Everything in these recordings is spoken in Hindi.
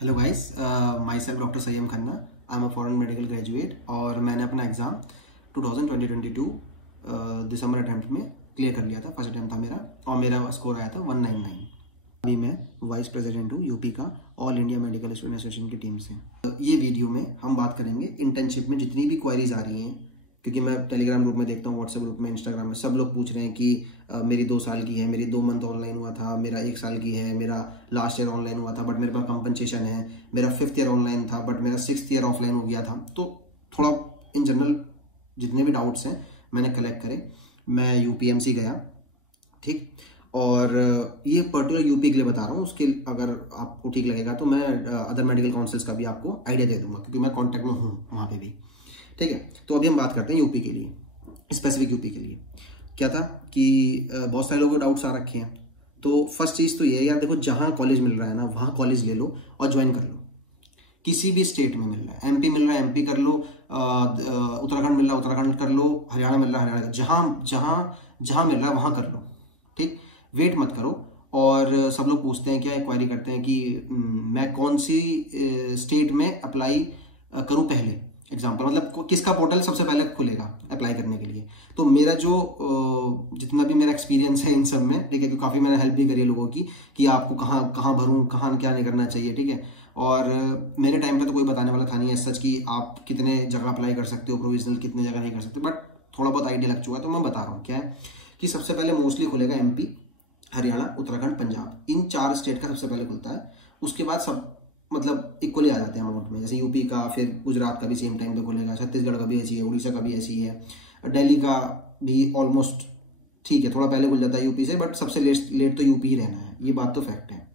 Hello guys, myself doctor Saiyam Khanna. I am a foreign medical graduate और मैंने अपना एग्ज़ाम 2022 दिसंबर अटैम्प्ट में क्लियर कर लिया था। फर्स्ट अटैम्प्ट था मेरा और मेरा स्कोर आया था 199। अभी मैं वाइस प्रेसिडेंट हूँ यूपी का all India medical student association की टीम से। ये वीडियो में हम बात करेंगे इंटर्नशिप में जितनी भी क्वारीज आ रही हैं, क्योंकि मैं टेलीग्राम ग्रुप में देखता हूँ, व्हाट्सएप ग्रुप में, इंस्टाग्राम में सब लोग पूछ रहे हैं कि मेरी 2 साल की है, मेरी 2 मंथ ऑनलाइन हुआ था, मेरा 1 साल की है, मेरा लास्ट ईयर ऑनलाइन हुआ था बट मेरे पास कंपनसेशन है, मेरा 5th ईयर ऑनलाइन था बट मेरा 6th ईयर ऑफलाइन हो गया था। तो थोड़ा इन जनरल जितने भी डाउट्स हैं मैंने कलेक्ट करे। मैं यूपीएमसी गया, ठीक, और ये पर्टिकुलर यूपी के लिए बता रहा हूँ। उसके अगर आपको ठीक लगेगा तो मैं अदर मेडिकल काउंसिल्स का भी आपको आइडिया दे दूंगा, क्योंकि मैं कॉन्टैक्ट में हूँ वहाँ पे भी, ठीक है। तो अभी हम बात करते हैं यूपी के लिए, स्पेसिफिक यूपी के लिए। क्या था कि बहुत सारे लोगों को डाउट्स आ रखे हैं। तो फर्स्ट चीज़ तो ये है यार, देखो जहाँ कॉलेज मिल रहा है ना वहाँ कॉलेज ले लो और ज्वाइन कर लो। किसी भी स्टेट में मिल रहा है, एमपी मिल रहा है एमपी कर लो, उत्तराखंड मिल रहा है उत्तराखंड कर लो, हरियाणा मिल रहा है हरियाणा, जहाँ जहाँ जहाँ मिल रहा है वहाँ कर लो, ठीक। वेट मत करो। और सब लोग पूछते हैं, क्या क्वारी करते हैं कि मैं कौन सी स्टेट में अप्लाई करूँ पहले। एग्जाम्पल मतलब किसका पोर्टल सबसे पहले खुलेगा अप्लाई करने के लिए। तो मेरा जो जितना भी मेरा एक्सपीरियंस है इन सब में, ठीक है, क्योंकि काफ़ी मैंने हेल्प भी करी है लोगों की कि आपको कहाँ कहाँ भरूँ, कहाँ क्या नहीं करना चाहिए, ठीक है। और मेरे टाइम पे तो कोई बताने वाला था नहीं सच कि आप कितने जगह अप्लाई कर सकते हो प्रोविजनल, कितने जगह नहीं कर सकते, बट थोड़ा बहुत आइडिया लग चुका है तो मैं बता रहा हूँ। क्या है कि सबसे पहले मोस्टली खुलेगा एमपी, हरियाणा, उत्तराखंड, पंजाब, इन 4 स्टेट का सबसे पहले खुलता है। उसके बाद सब मतलब इक्वली आ जाते हैं अमाउंट में, जैसे यूपी का, फिर गुजरात का भी सेम टाइम पे खुलेगा, छत्तीसगढ़ का भी ऐसी है, उड़ीसा का भी ऐसी है, दिल्ली का भी ऑलमोस्ट ठीक है, थोड़ा पहले खुल जाता है यूपी से, बट सबसे लेट तो यूपी ही रहना है, ये बात तो फैक्ट है,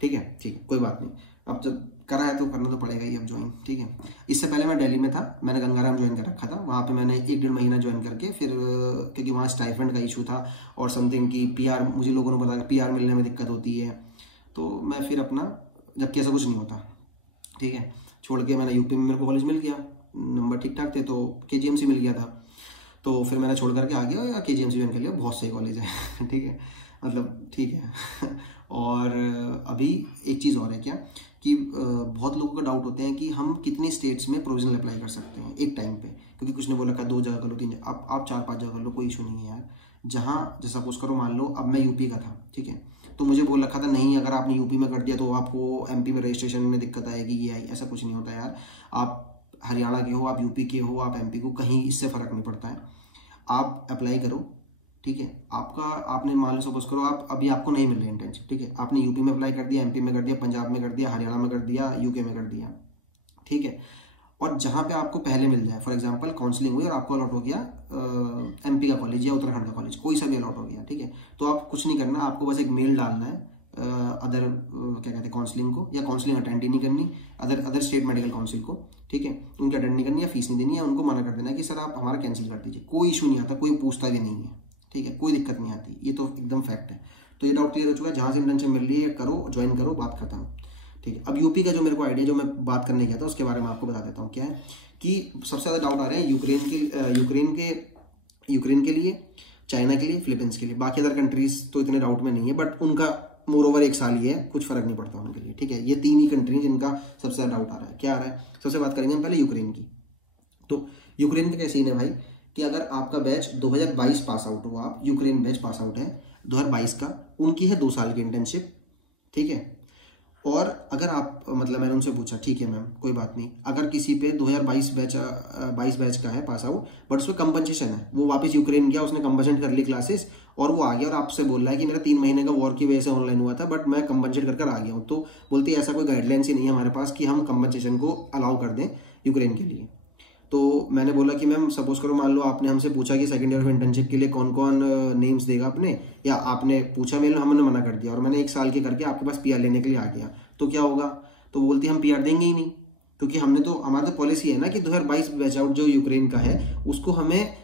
ठीक है, ठीक है, कोई बात नहीं। अब जब करा है तो करना तो पड़ेगा ही अब ज्वाइन, ठीक है। इससे पहले मैं दिल्ली में था, मैंने गंगाराम ज्वाइन कर रखा था, वहाँ पे मैंने 1-1.5 महीना ज्वाइन करके फिर क्योंकि वहाँ स्टाइफंड का इशू था और समथिंग की पीआर, मुझे लोगों ने बताया पीआर मिलने में दिक्कत होती है, तो मैं फिर अपना, जबकि ऐसा कुछ नहीं होता, ठीक है, छोड़ के मैंने यूपी में, मेरे को कॉलेज मिल गया, नंबर ठीक ठाक थे तो केजीएमसी मिल गया था, तो फिर मैंने छोड़ करके आ गया या केजीएमसी ज्वाइन कर लिया। बहुत सही कॉलेज है ठीक है, मतलब ठीक है और अभी एक चीज़ और है क्या कि बहुत लोगों का डाउट होते हैं कि हम कितने स्टेट्स में प्रोविजनल अप्लाई कर सकते हैं एक टाइम पे, क्योंकि कुछ ने बोला का 2 जगह कर लो, 3 जगह, आप 4-5 जगह कर लो, कोई इशू नहीं है यार। जहाँ जैसा सपोज करो, मान लो अब मैं यूपी का था, ठीक है, तो मुझे बोल रखा था नहीं अगर आपने यूपी में कर दिया तो आपको एमपी में रजिस्ट्रेशन में दिक्कत आएगी, ये आई, ऐसा कुछ नहीं होता यार। आप हरियाणा के हो, आप यूपी के हो, आप एमपी को, कहीं इससे फ़र्क नहीं पड़ता है। आप अप्लाई करो, ठीक है। आपका आपने मान लो सपोज करो आप अभी आपको नहीं मिल रही इंटर्नशिप, ठीक है, आपने यूपी में अप्लाई कर दिया, एमपी में कर दिया, पंजाब में कर दिया, हरियाणा में कर दिया, यूके में कर दिया, ठीक है। और जहाँ पे आपको पहले मिल जाए, फॉर एग्जांपल काउंसलिंग हुई और आपको अलॉट हो गया एमपी का कॉलेज या उत्तराखंड का कॉलेज, कोई सा भी अलॉट हो गया, ठीक है, तो आप कुछ नहीं करना, आपको बस एक मेल डालना है अदर क्या कहते हैं काउंसलिंग को, या काउंसलिंग अटेंड ही नहीं करनी, अदर स्टेट मेडिकल काउंसिल को, ठीक है, उनकी अटेंड नहीं करनी या फीस नहीं देनी, या उनको मना कर देना कि सर आप हमारा कैंसिल कर दीजिए। कोई इशू नहीं आता, कोई पूछता भी नहीं है, ठीक है, कोई दिक्कत नहीं आती, ये तो एकदम फैक्ट है। तो ये डाउट क्लियर हो चुका है, जहाँ से इंटर्नशिप मिल रही है करो, ज्वाइन करो, बात खत्म, ठीक है। अब यूपी का जो मेरे को आइडिया, जो मैं बात करने गया था उसके बारे में आपको बता देता हूँ। क्या है कि सबसे ज़्यादा डाउट आ रहे हैं यूक्रेन के लिए, चाइना के लिए, फिलीपींस के लिए। बाकी अदर कंट्रीज तो इतने डाउट में नहीं है, बट उनका मोर ओवर 1 साल ही है, कुछ फर्क नहीं पड़ता उनके लिए, ठीक है। ये 3 ही कंट्री जिनका सबसे ज़्यादा डाउट आ रहा है। क्या आ रहा है, सबसे बात करेंगे हम पहले यूक्रेन की। तो यूक्रेन का क्या सीन है भाई कि अगर आपका बैच 2022 पास आउट हो, आप यूक्रेन बैच पास आउट है 2022 का, उनकी है 2 साल की इंटर्नशिप, ठीक है। और अगर आप मतलब मैंने उनसे पूछा, ठीक है मैम कोई बात नहीं, अगर किसी पे 2022 बैच का है पास आउट बट उसमें कंपनसेशन है, वो वापस यूक्रेन गया, उसने कंपनसेट कर ली क्लासेस और वो आ गया और आपसे बोल रहा है कि मेरा 3 महीने का वॉर की वजह से ऑनलाइन हुआ था बट मैं कंपनसेट कर आ गया हूँ, तो बोलते ऐसा कोई गाइडलाइंस ही नहीं है हमारे पास कि हम कंपनसेशन को अलाउ कर दें यूक्रेन के लिए। तो मैंने बोला कि मैम सपोज करो मान लो आपने हमसे पूछा कि सेकंड ईयर ऑफ इंटर्नशिप के लिए कौन कौन नेम्स देगा अपने, या आपने पूछा मेल, हमने मना कर दिया और मैंने 1 साल के करके आपके पास पीआर लेने के लिए आ गया, तो क्या होगा। तो बोलती हम पीआर देंगे ही नहीं, क्योंकि हमारा तो पॉलिसी है ना कि 2022 बैच आउट जो यूक्रेन का है उसको हमें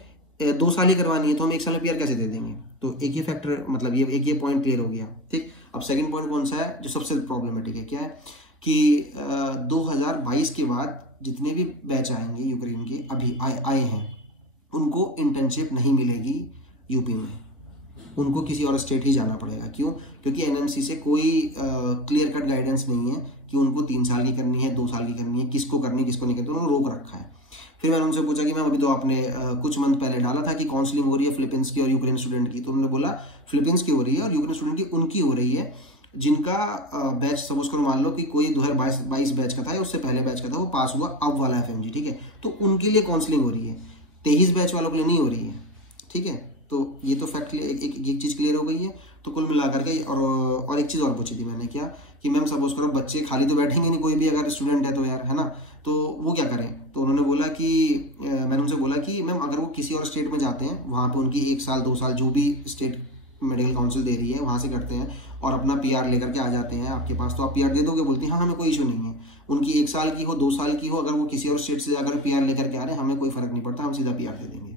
2 साल ही करवानी है, तो हम 1 साल में पीआर कैसे दे देंगे। तो एक ये फैक्टर, मतलब ये पॉइंट क्लियर हो गया, ठीक। अब सेकेंड पॉइंट कौन सा है जो सबसे प्रॉब्लमेटिक है, क्या है कि 2022 के बाद जितने भी बैच आएंगे यूक्रेन के अभी आए हैं उनको इंटर्नशिप नहीं मिलेगी यूपी में, उनको किसी और स्टेट ही जाना पड़ेगा। क्यों, क्योंकि एनएमसी से कोई क्लियर कट गाइडेंस नहीं है कि उनको 3 साल की करनी है, 2 साल की करनी है, किसको करनी है किसको नहीं करनी, तो उन्होंने रोक रखा है। फिर मैंने उनसे पूछा कि मैम अभी तो आपने कुछ मंथ पहले डाला था कि काउंसलिंग हो रही है फिलीपींस की और यूक्रेन स्टूडेंट की, तो उन्होंने बोला फिलीपींस की हो रही है और यूक्रेन स्टूडेंट की उनकी हो रही है जिनका बैच सपोज करो मान लो कि कोई 2022 बैच का था या उससे पहले बैच का था, वो पास हुआ अब वाला FMG, ठीक है, तो उनके लिए काउंसलिंग हो रही है, 23 बैच वालों के लिए नहीं हो रही है, ठीक है। तो ये तो फैक्ट एक चीज़ क्लियर हो गई है। तो कुल मिलाकर के और एक चीज़ और पूछी थी मैंने, क्या कि मैम सपोज करो बच्चे खाली तो बैठेंगे नहीं, कोई भी अगर स्टूडेंट है तो यार, है ना, तो वो क्या करें। तो उन्होंने बोला कि मैंने उनसे बोला कि मैम अगर वो किसी और स्टेट में जाते हैं, वहाँ पे उनकी 1 साल 2 साल जो भी स्टेट मेडिकल काउंसिल दे रही है वहाँ से करते हैं और अपना PR लेकर के आ जाते हैं आपके पास, तो आप PR दे दोगे। बोलती हैं हाँ हमें कोई इशू नहीं है, उनकी 1 साल की हो 2 साल की हो, अगर वो किसी और स्टेट से जाकर PR लेकर के आ रहे हैं हमें कोई फर्क नहीं पड़ता, हम सीधा PR दे देंगे,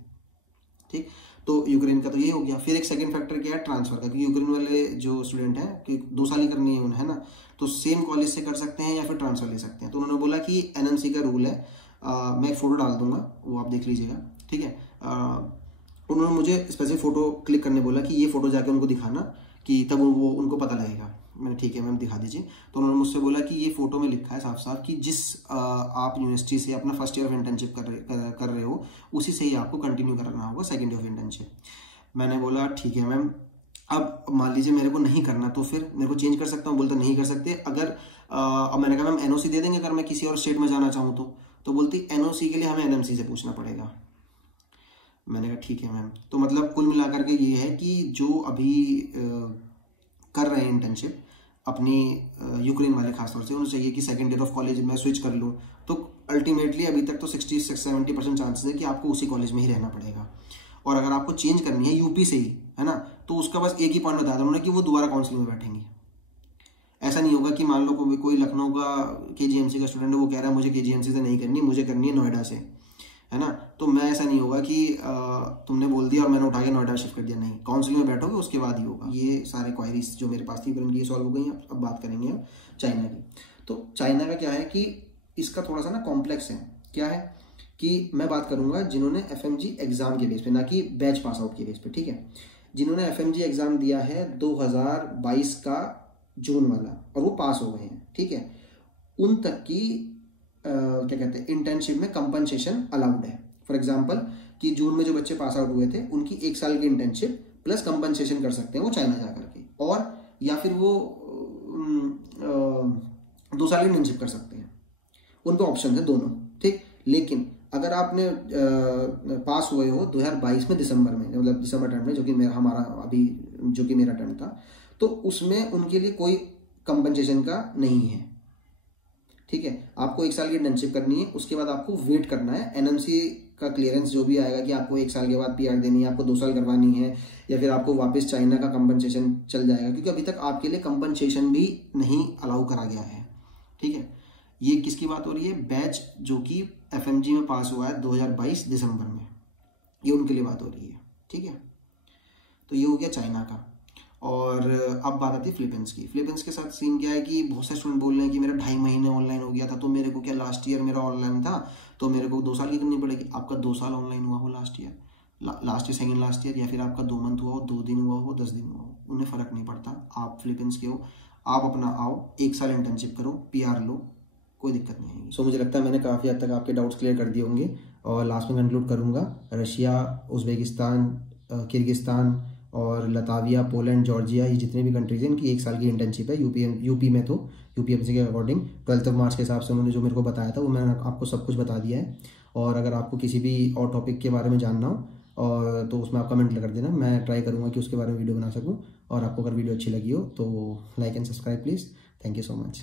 ठीक। तो यूक्रेन का तो ये हो गया। फिर एक सेकंड फैक्टर क्या है, ट्रांसफर का, क्योंकि यूक्रेन वाले जो स्टूडेंट हैं कि 2 साल ही करनी है उन्हें, है ना, तो सेम कॉलेज से कर सकते हैं या फिर ट्रांसफर ले सकते हैं। तो उन्होंने बोला कि NMC का रूल है, मैं एक फ़ोटो डाल दूंगा, वो आप देख लीजिएगा, ठीक है। उन्होंने मुझे स्पेसिफिक फ़ोटो क्लिक करने बोला कि ये फ़ोटो जाके उनको दिखाना, कि तब वो उनको पता लगेगा। मैंने ठीक है मैम दिखा दीजिए। तो उन्होंने मुझसे बोला कि ये फ़ोटो में लिखा है साफ साफ कि जिस आप यूनिवर्सिटी से अपना फर्स्ट ईयर ऑफ इंटर्नशिप कर रहे हो उसी से ही आपको कंटिन्यू करना होगा सेकेंड ईयर ऑफ इंटर्नशिप। मैंने बोला ठीक है मैम, अब मान लीजिए मेरे को नहीं करना तो फिर मेरे को चेंज कर सकता हूँ। बोलता नहीं कर सकते। अगर अब मैंने कहा मैम NOC दे देंगे अगर मैं किसी और स्टेट में जाना चाहूँ तो बोलती NOC के लिए हमें NMC से पूछना पड़ेगा। मैंने कहा ठीक है मैम। तो मतलब कुल मिलाकर के ये है कि जो अभी कर रहे हैं इंटर्नशिप अपनी यूक्रेन वाले खासतौर से, उन्हें चाहिए कि सेकेंड ईयर ऑफ कॉलेज में स्विच कर लूँ, तो अल्टीमेटली अभी तक तो 60-70% चांसेस है कि आपको उसी कॉलेज में ही रहना पड़ेगा। और अगर आपको चेंज करनी है यूपी से ही, है ना, तो उसका बस एक ही पॉइंट बताया था उन्होंने कि वो दोबारा काउंसलिंग में बैठेंगे। ऐसा नहीं होगा कि मान लो कोई लखनऊ का KGMC का स्टूडेंट है, वो कह रहा है मुझे KGMC से नहीं करनी, मुझे करनी है नोएडा से, है ना, तो मैं ऐसा नहीं होगा कि तुमने बोल दिया और मैंने उठा के नोएडा शिफ्ट कर दिया। नहीं, काउंसलिंग में बैठोगे उसके बाद ही होगा। ये सारे क्वायरीज जो मेरे पास थी उनकी ये सॉल्व हो गई। अब बात करेंगे हम चाइना की। तो चाइना का क्या है कि इसका थोड़ा सा ना कॉम्प्लेक्स है। क्या है कि मैं बात करूंगा जिन्होंने FMG एग्जाम के बेस पे, ना कि बैच पास आउट के बेस पे, ठीक है। जिन्होंने FMG एग्जाम दिया है 2022 का जून वाला और वो पास हो गए हैं, ठीक है, उन तक की क्या कहते हैं इंटर्नशिप में कंपनसेशन अलाउड है। फॉर एग्जांपल कि जून में जो बच्चे पास आउट हुए थे उनकी 1 साल की इंटर्नशिप प्लस कंपनसेशन कर सकते हैं वो चाइना जा करके, और या फिर वो 2 साल की इंटर्नशिप कर सकते हैं। उन पर ऑप्शन है दोनों, ठीक। लेकिन अगर आपने पास हुए हो 2022 में दिसंबर में, मतलब दिसंबर टाइम में, जो कि मेरा टाइम था, तो उसमें उनके लिए कोई कंपनसेशन का नहीं है, ठीक है। आपको 1 साल की इंटर्नशिप करनी है, उसके बाद आपको वेट करना है NMC का क्लियरेंस जो भी आएगा कि आपको 1 साल के बाद PR देनी है, आपको 2 साल करवानी है, या फिर आपको वापस चाइना का कंपनसेशन चल जाएगा, क्योंकि अभी तक आपके लिए कंपनसेशन भी नहीं अलाउ करा गया है, ठीक है। ये किसकी बात हो रही है, बैच जो कि FMG में पास हुआ है 2022 दिसंबर में, ये उनके लिए बात हो रही है, ठीक है। तो ये हो गया चाइना का। और अब बात आती है फिलीपींस की। फिलीपींस के साथ सीन क्या है कि बहुत से स्टूडेंट बोल रहे हैं कि मेरा 2.5 महीने ऑनलाइन हो गया था, तो मेरे को क्या लास्ट ईयर मेरा ऑनलाइन था तो मेरे को 2 साल की करनी पड़ेगी। आपका 2 साल ऑनलाइन हुआ हो last year second last year, या फिर आपका 2 मंथ हुआ हो, 2 दिन हुआ हो, 10 दिन हुआ हो, उन्हें फ़र्क नहीं पड़ता। आप फिलीपींस के हो, आप अपना आओ, 1 साल इंटर्नशिप करो, PR लो, कोई दिक्कत नहीं आएगी। सो मुझे लगता है मैंने काफ़ी हद तक आपके डाउट्स क्लियर कर दिए होंगे। और लास्ट में कंक्लूड करूँगा, रशिया, उज़्बेकिस्तान, किर्गिस्तान और लताविया, पोलैंड, जॉर्जिया, ये जितने भी कंट्रीज हैं इनकी 1 साल की इंटर्नशिप है। यूपी में तो UPMC के अकॉर्डिंग 12 मार्च के हिसाब से उन्होंने जो मेरे को बताया था वो मैंने आपको सब कुछ बता दिया है। और अगर आपको किसी भी और टॉपिक के बारे में जानना हो और तो उसमें आप कमेंट कर देना, मैं ट्राई करूँगा कि उसके बारे में वीडियो बना सकूँ। और आपको अगर वीडियो अच्छी लगी हो तो like and subscribe please. Thank you so much.